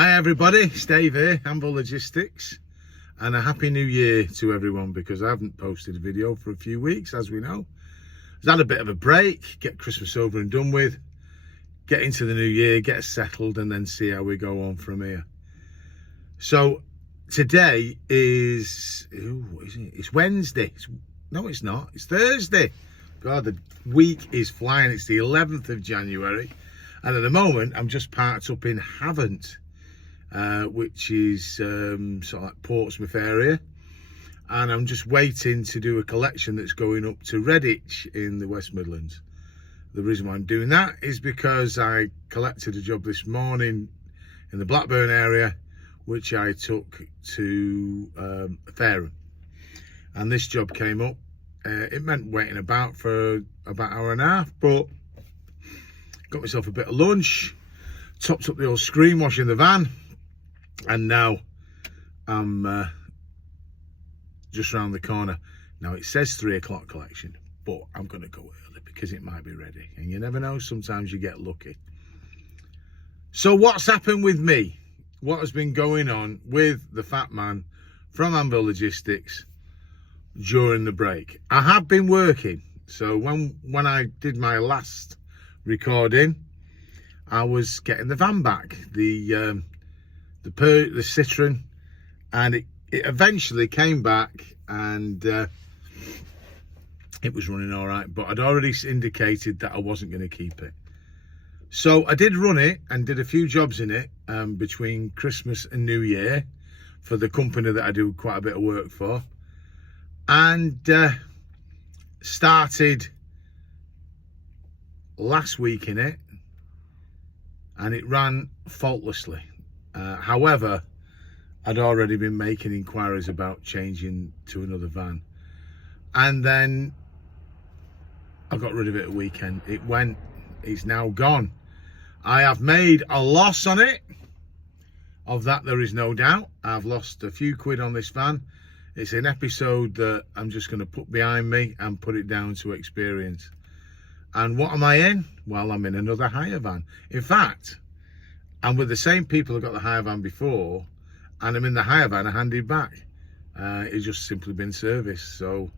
Hi everybody, it's Dave here, Amble Logistics, and a happy new year to everyone, because I haven't posted a video for a few weeks, as we know. I've had a bit of a break, get Christmas over and done with, get into the new year, get settled, and then see how we go on from here. So today is, what is it? It's Wednesday. No, it's not. It's Thursday. God, the week is flying. It's the 11th of January. And at the moment, I'm just parked up in Havant, which is sort of like Portsmouth area. And I'm just waiting to do a collection that's going up to Redditch in the West Midlands. The reason why I'm doing that is because I collected a job this morning in the Blackburn area, which I took to Fareham. And this job came up. It meant waiting about for about an hour and a half, but got myself a bit of lunch, topped up the old screen wash in the van, and now I'm just round the corner. Now it says 3 o'clock collection, but I'm going to go early because it might be ready, and you never know, sometimes you get lucky. So what's happened with me? What has been going on with the fat man from Amble Logistics during the break? I have been working. So when I did my last recording, I was getting the van back, the Citroen, and it eventually came back, and it was running all right, but I'd already indicated that I wasn't going to keep it. So I did run it and did a few jobs in it between Christmas and New Year for the company that I do quite a bit of work for, and started last week in it, and it ran faultlessly. However, I'd already been making inquiries about changing to another van, and then I got rid of it at weekend. It's now gone. I have made a loss on it. Of that, there is no doubt. I've lost a few quid on this van. It's an episode that I'm just going to put behind me and put it down to experience. And what am I in? Well, I'm in another hire van. In fact, I'm with the same people who got the hire van before, and I'm in the hire van I handed back. It's just simply been serviced. So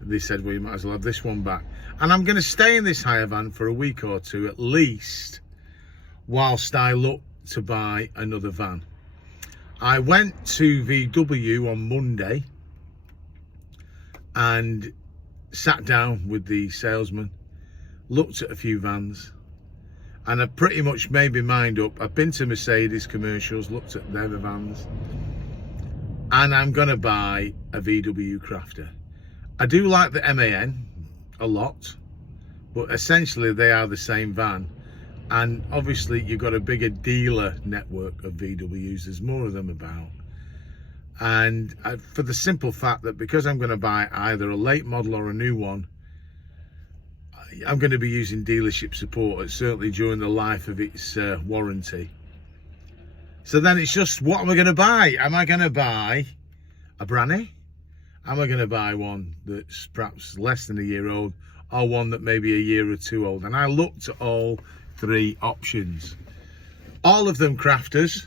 they said, well, you might as well have this one back. And I'm going to stay in this hire van for a week or two at least, whilst I look to buy another van. I went to VW on Monday and sat down with the salesman, looked at a few vans, and I pretty much made my mind up. I've been to Mercedes commercials, looked at their vans, and I'm going to buy a VW Crafter. I do like the MAN a lot, but essentially they are the same van. And obviously you've got a bigger dealer network of VWs, there's more of them about. And for the simple fact that because I'm going to buy either a late model or a new one, I'm going to be using dealership support, certainly during the life of its warranty. So then it's just, what am I going to buy? Am I going to buy a Branny? Am I going to buy one that's perhaps less than a year old, or one that may be a year or two old? And I looked at all three options, all of them crafters.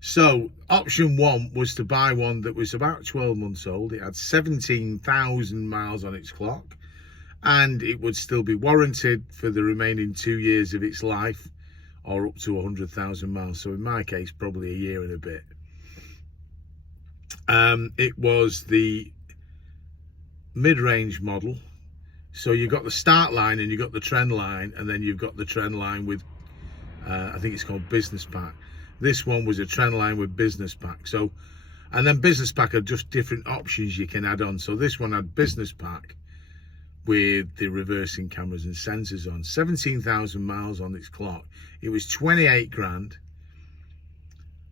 So option one was to buy one that was about 12 months old. It had 17,000 miles on its clock, and it would still be warranted for the remaining 2 years of its life, or up to 100,000 miles. So in my case, probably a year and a bit. It was the mid-range model. So you've got the start line and you've got the trend line, and then you've got the trend line with, I think it's called business pack. This one was a trend line with business pack. So, and then business pack are just different options you can add on. So this one had business pack with the reversing cameras and sensors on, 17,000 miles on its clock. It was 28 grand,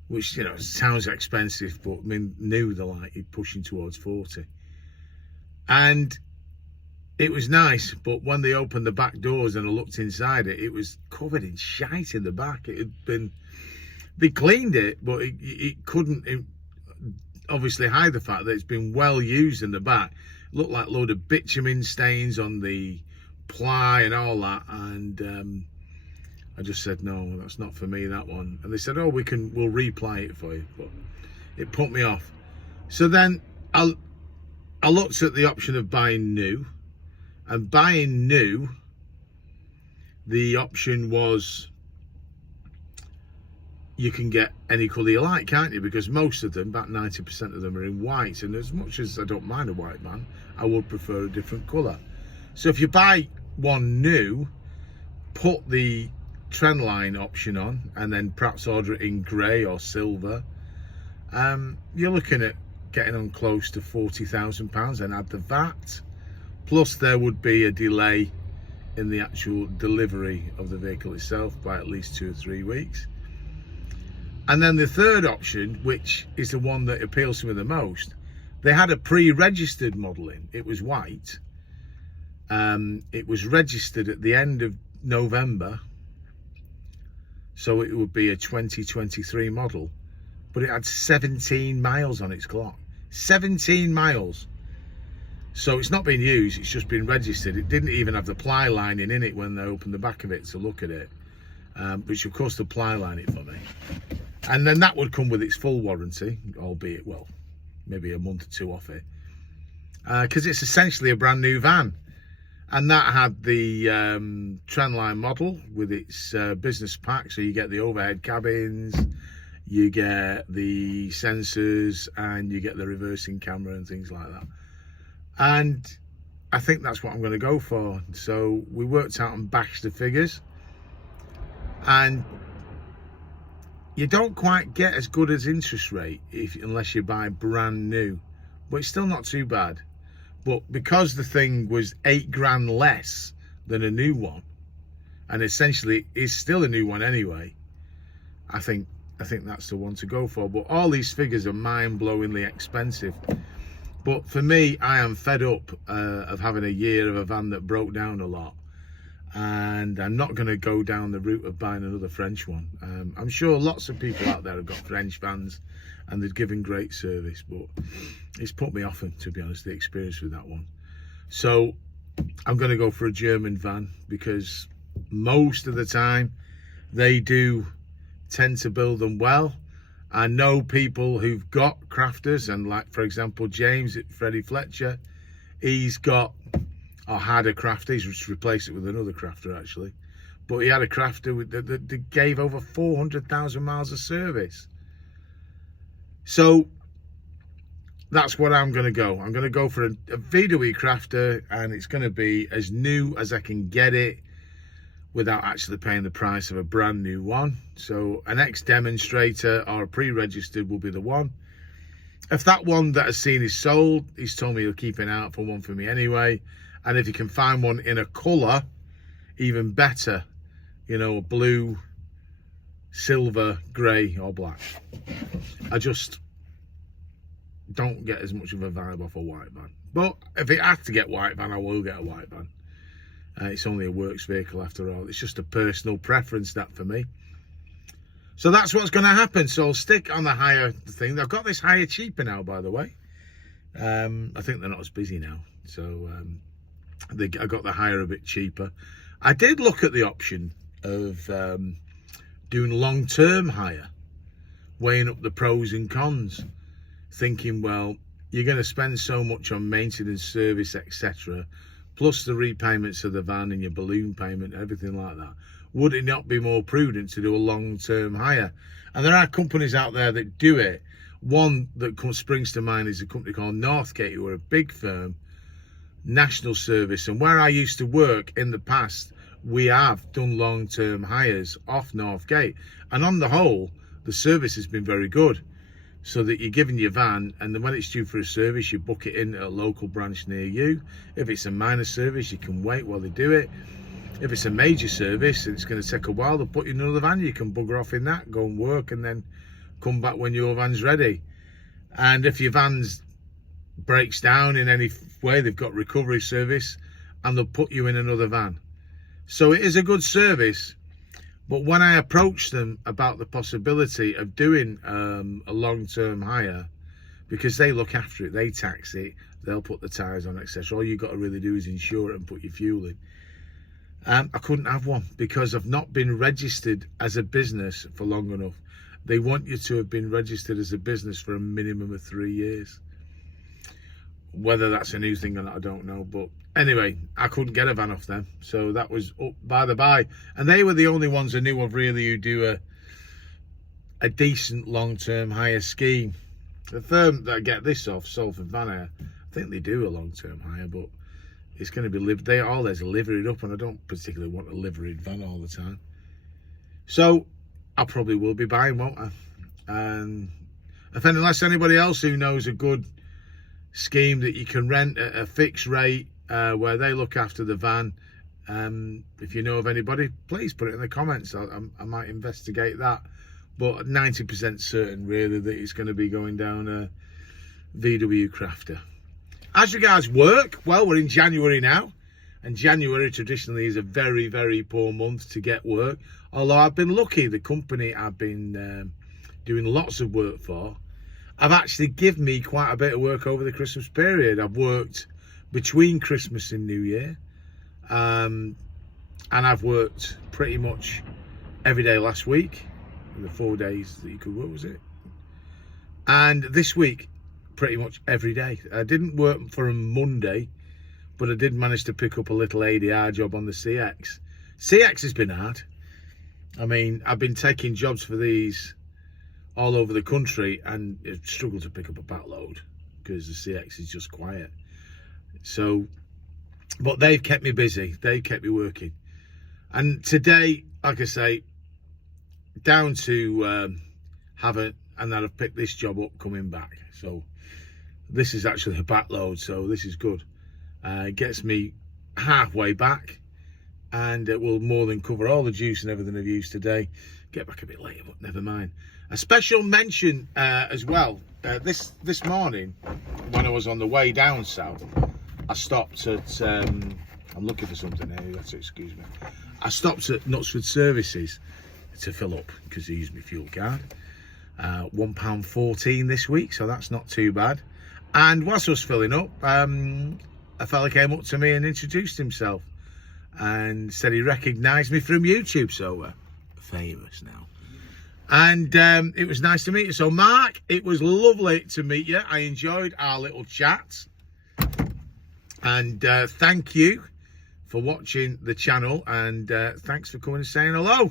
which, you know, sounds expensive, but I mean, new, the light, it pushing towards 40. And it was nice, but when they opened the back doors and I looked inside it, it was covered in shite in the back. It had been, they cleaned it, but it couldn't obviously hide the fact that it's been well used in the back. It looked like a load of bitumen stains on the ply and all that, and I just said, no, that's not for me, that one. And they said, oh, we'll reply it for you. But it put me off. So then I looked at the option of buying new. And buying new, the option was you can get any colour you like, can't you? Because most of them, about 90% of them, are in white. And as much as I don't mind a white van, I would prefer a different colour. So if you buy one new, put the trendline option on, and then perhaps order it in grey or silver, you're looking at getting on close to £40,000 and add the VAT. Plus there would be a delay in the actual delivery of the vehicle itself by at least 2 or 3 weeks. And then the third option, which is the one that appeals to me the most, they had a pre-registered model in. It was white. It was registered at the end of November, so it would be a 2023 model, but it had 17 miles on its clock. 17 miles. So it's not been used, it's just been registered. It didn't even have the ply lining in it when they opened the back of it to look at it, which of course the ply line it for me. And then that would come with its full warranty, albeit, well, maybe a month or two off it, because it's essentially a brand new van. And that had the trendline model with its business pack, so you get the overhead cabins, you get the sensors, and you get the reversing camera and things like that. And I think that's what I'm going to go for. So we worked out and bashed the figures, and you don't quite get as good as interest rate unless you buy brand new, but it's still not too bad. But because the thing was £8,000 less than a new one, and essentially is still a new one anyway, I think that's the one to go for. But all these figures are mind-blowingly expensive. But for me, I am fed up of having a year of a van that broke down a lot, and I'm not going to go down the route of buying another French one. I'm sure lots of people out there have got French vans and they've given great service, but it's put me off, to be honest, the experience with that one. So I'm going to go for a German van, because most of the time they do tend to build them well. I know people who've got crafters, and like, for example, James at Freddie Fletcher, he's got, or had a crafter, he's just replaced it with another crafter actually, but he had a crafter that gave over 400,000 miles of service. So that's what I'm going to go. I'm going to go for a VW crafter, and it's going to be as new as I can get it without actually paying the price of a brand new one. So an ex-demonstrator or a pre-registered will be the one. If that one that I've seen is sold, he's told me he'll keep an eye out for one for me anyway. And if you can find one in a colour, even better, you know, blue, silver, grey or black. I just don't get as much of a vibe off a white van. But if it has to get white van, I will get a white van. It's only a works vehicle after all. It's just a personal preference, that for me. So that's what's going to happen. So I'll stick on the hire thing. I've got this hire cheaper now, by the way. I think they're not as busy now. So I got the hire a bit cheaper. I did look at the option of doing long-term hire, weighing up the pros and cons, thinking, well, you're going to spend so much on maintenance, service, etc., plus the repayments of the van and your balloon payment, everything like that. Would it not be more prudent to do a long-term hire? And there are companies out there that do it. One that springs to mind is a company called Northgate, who are a big firm, national service. And where I used to work in the past, we have done long-term hires off Northgate. And on the whole, the service has been very good. So that you're given your van, and then when it's due for a service, you book it in at a local branch near you. If it's a minor service, you can wait while they do it. If it's a major service and it's going to take a while, they'll put you in another van. You can bugger off in that, go and work, and then come back when your van's ready. And if your van's breaks down in any way, they've got recovery service, and they'll put you in another van. So it is a good service. But when I approached them about the possibility of doing a long-term hire, because they look after it, they tax it, they'll put the tyres on, etc. All you've got to really do is insure it and put your fuel in. I couldn't have one because I've not been registered as a business for long enough. They want you to have been registered as a business for a minimum of 3 years. Whether that's a new thing or not, I don't know. But anyway, I couldn't get a van off them. So that was up by the by. And they were the only ones I knew of really who do a decent long-term hire scheme. The firm that I get this off, Salford Van Hire, I think they do a long-term hire, but it's going to be they always liver it up, and I don't particularly want a liveried van all the time. So I probably will be buying, won't I? And unless anybody else who knows a good scheme that you can rent at a fixed rate where they look after the van, if you know of anybody, please put it in the comments. I might investigate that. But 90% certain really that it's going to be going down a VW Crafter. As regards work, well, we're in January now, and January traditionally is a very, very poor month to get work. Although I've been lucky, the company I've been doing lots of work for, I've actually given me quite a bit of work over the Christmas period. I've worked between Christmas and New Year, and I've worked pretty much every day last week. The 4 days that you could work, was it? And this week, pretty much every day. I didn't work for a Monday, but I did manage to pick up a little ADR job on the CX. CX has been hard. I mean, I've been taking jobs for these all over the country and I've struggled to pick up a backload because the CX is just quiet. So, but they've kept me busy. They've kept me working. And today, like I say, down to and then I've picked this job up coming back. So this is actually a backload, so this is good. It gets me halfway back, and it will more than cover all the juice and everything I've used today. Get back a bit later, but never mind. A special mention as well. This morning, when I was on the way down south, I stopped at I'm looking for something here, you have to excuse me. I stopped at Knutsford Services to fill up because I used my fuel card. £1.14 this week, so that's not too bad. And whilst I was filling up, a fella came up to me and introduced himself and said he recognised me from YouTube, so famous now. And it was nice to meet you. So Mark, it was lovely to meet you. I enjoyed our little chat, and thank you for watching the channel, and thanks for coming and saying hello.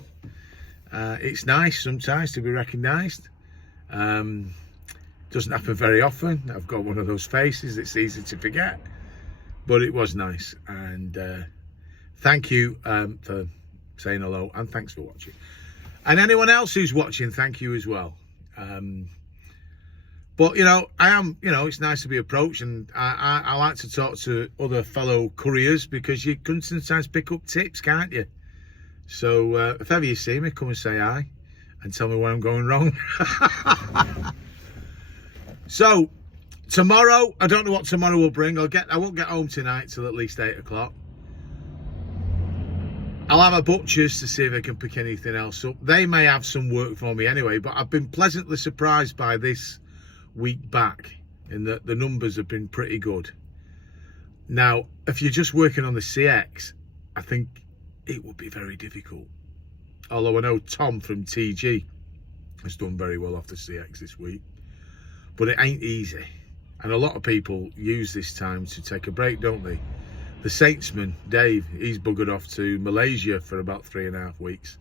It's nice sometimes to be recognised. Doesn't happen very often. I've got one of those faces it's easy to forget, but it was nice, and thank you for saying hello, and thanks for watching. And anyone else who's watching, thank you as well. But it's nice to be approached, and I like to talk to other fellow couriers because you can sometimes pick up tips, can't you? So if ever you see me, come and say hi and tell me where I'm going wrong. So tomorrow, I don't know what tomorrow will bring. I won't get home tonight till at least 8 o'clock. I'll have a butcher's to see if I can pick anything else up. They may have some work for me anyway, but I've been pleasantly surprised by this week back in that the numbers have been pretty good. Now, if you're just working on the CX, I think it would be very difficult. Although I know Tom from TG has done very well off the CX this week, but it ain't easy. And a lot of people use this time to take a break, don't they? The Saintsman, Dave, he's buggered off to Malaysia for about 3.5 weeks.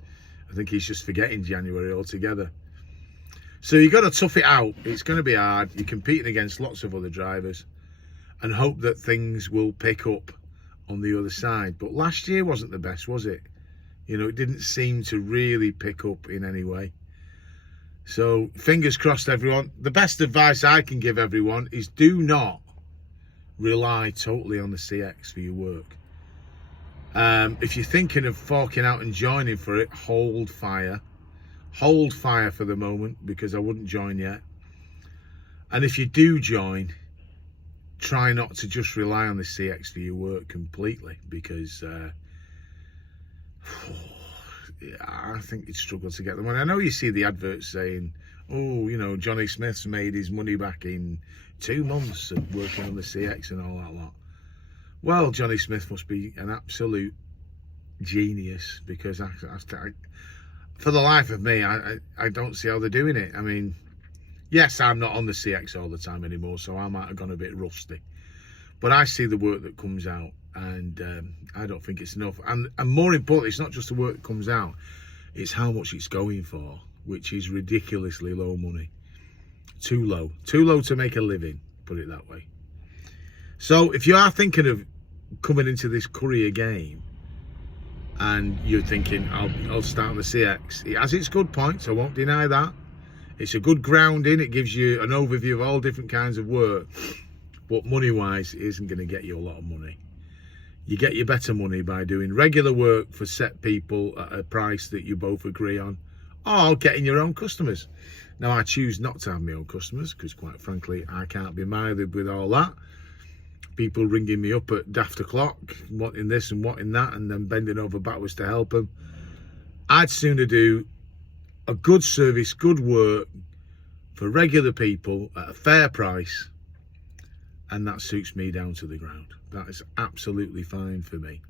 I think he's just forgetting January altogether. So you've got to tough it out. It's going to be hard. You're competing against lots of other drivers and hope that things will pick up on the other side. But last year wasn't the best, was it? You know, it didn't seem to really pick up in any way. So fingers crossed, everyone. The best advice I can give everyone is do not rely totally on the CX for your work. If you're thinking of forking out and joining for it, hold fire. Hold fire for the moment, because I wouldn't join yet. And if you do join, try not to just rely on the CX for your work completely, because I think you'd struggle to get them. And I know you see the adverts saying, oh, you know, Johnny Smith's made his money back in 2 months of working on the CX and all that lot. Well, Johnny Smith must be an absolute genius, because for the life of me, I don't see how they're doing it. I mean, yes, I'm not on the CX all the time anymore, so I might have gone a bit rusty. But I see the work that comes out, and I don't think it's enough. And more importantly, it's not just the work that comes out, it's how much it's going for, which is ridiculously low money. Too low to make a living, put it that way. So if you are thinking of coming into this Courier game, and you're thinking, I'll start on the CX, it has its good points, I won't deny that. It's a good grounding, it gives you an overview of all different kinds of work, but money-wise, it isn't going to get you a lot of money. You get your better money by doing regular work for set people at a price that you both agree on, or getting your own customers. Now, I choose not to have my own customers, because quite frankly, I can't be bothered with all that. People ringing me up at daft o'clock, wanting this and wanting that, and then bending over backwards to help them. I'd sooner do a good service, good work for regular people at a fair price, and that suits me down to the ground. That is absolutely fine for me.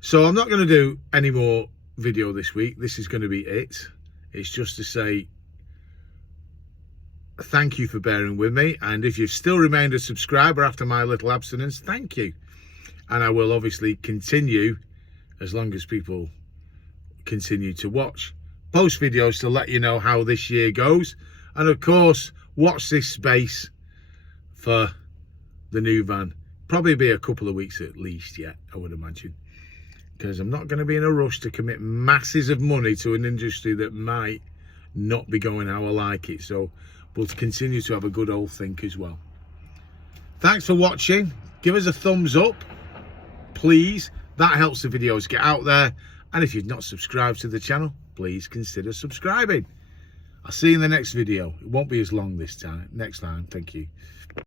So I'm not going to do any more video this week. This is going to be it. It's just to say thank you for bearing with me, and if you've still remained a subscriber after my little abstinence, thank you. And I will obviously continue, as long as people continue to watch, post videos to let you know how this year goes. And of course, watch this space for the new van. Probably be a couple of weeks at least yet, I would imagine, because I'm not going to be in a rush to commit masses of money to an industry that might not be going how I like it. So we'll continue to have a good old think as well. Thanks for watching. Give us a thumbs up, please. That helps the videos get out there. And if you've not subscribed to the channel, please consider subscribing. I'll see you in the next video. It won't be as long this time. Next time. Thank you.